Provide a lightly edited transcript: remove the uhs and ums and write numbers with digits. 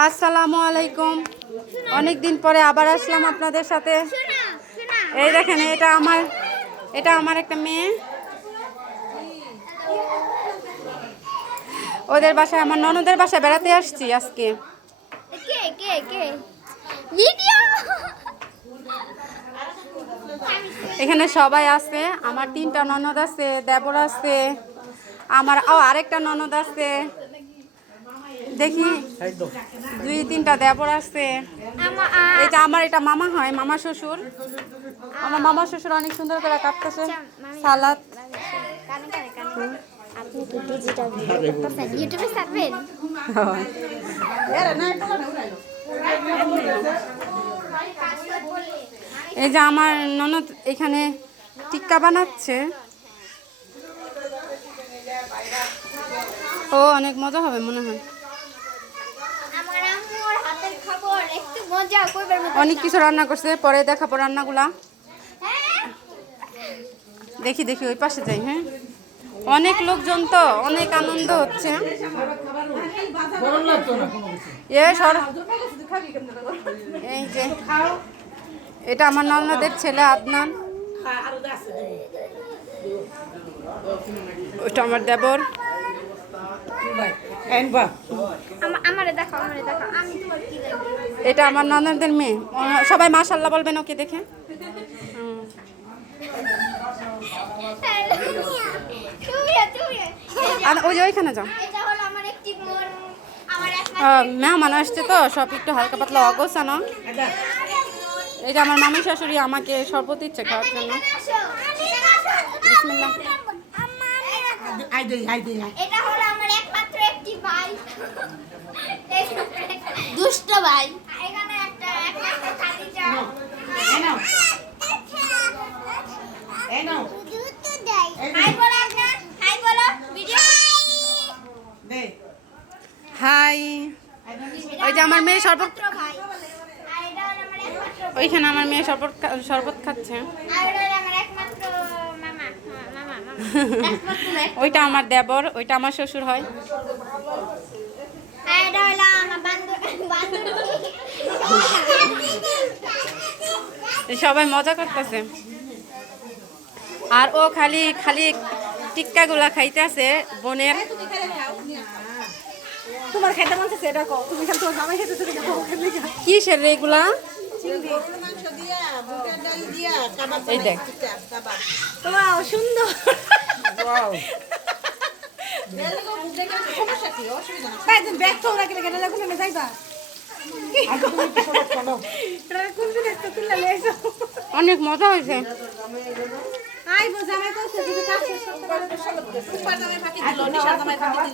আসসালামু আলাইকুম। অনেক দিন পরে আবার আসলাম আপনাদের সাথে। এই দেখেন, এটা আমার একটা মেয়ে। ওদের বাসায়, আমার ননদের বাসায় বেড়াতে আসছি আজকে। এখানে সবাই আছে, আমার 3টা ননদ আছে, দেবর আছে, আমার আরেকটা ননদ আছে, দেখি 2-3টা দেবর আছে। এটা আমার এটা মামা হয়, মামা শ্বশুর। আমার মামা শ্বশুর অনেক সুন্দর করে কাটতেছে সালাদ। আপনি কি ডিজিটাল ভিডিও করতেছেন? ইউটিউবে ছাড়বেন? এই যে আমার ননদ এখানে টিক্কা বানাচ্ছে। ও অনেক মজা হবে মনে হয়। আমার আম্মুর হাতের খাবার একটু মজা করবার মতো। অনেক কিছু রান্না করছে, পরে দেখাবো রান্নাগুলা। দেখি ওই পাশে যাই। হ্যাঁ, অনেক লোকজন তো, অনেক আনন্দ হচ্ছে। এই যে এটা আমার ননদের ছেলে আদনান, ওইটা আমার দেবর। আমারে দেখো আমি তোমার কি দেখব? এটা আমার ননদের মেয়ে। সবাই মাশাআল্লাহ বলবেন ওকে দেখে। আর ওই যে ওইখানে যাও। এটা হলো আমার একটি বোন, আমার মেহমান আসছে তো, সব একটু হালকা পাতলা অগোছানো। এই যে আমার মামি শাশুড়ি আমাকে শরবত দিচ্ছে খাওয়ার জন্য। বিসমিল্লাহ। এটা হলো আমার একমাত্র একটি ভাই, দুষ্ট ভাই। এখানে একটা একমাত্র খাদিজা। হাই বলো আপনার, হাই বলো ভিডিও। হাই। ওই যে আমার মেয়ে শরবত, ভাই আর এটা হলো আমার একমাত্র, ওইখানে আমার মেয়ে শরবত খাচ্ছে। আর এটা হলো আমার একমাত্র মামা। ওইটা আমার দেবর, ওইটা আমার শ্বশুর হয়। আর এটা হলো আমার বান্ধবী। সবাই মজা করতেছে, আর ও খালি টিক্কাগুলা খাইতেছে বোনের। তোমার খাইতে মন চাইছে এটা কও, তুমি খালি তোমার জামাই খাইতেছো এটা কও খালি। কি সে রে এগুলা? মাংস দিয়া বুটের ডাল দিয়া কাবাব এই দেখ। ওয়াও সুন্দর। ওয়াও বেলে গো বুটে কে সমস্যা কি অসুবিধা না। তাই দিন ব্যাগ তো রাখলে কেন লাগো না যাইবা। আগে তুমি কি সব করো? এটা কোন দিন একটা তুললা লইছো? অনেক মজা হয়েছে। আই বো জামাই কইছে যদি কাজ শেষ করতে পারো তো সব সুপার জামাই ফাঁকি দিল, নিশা জামাই ফাঁকি দিল।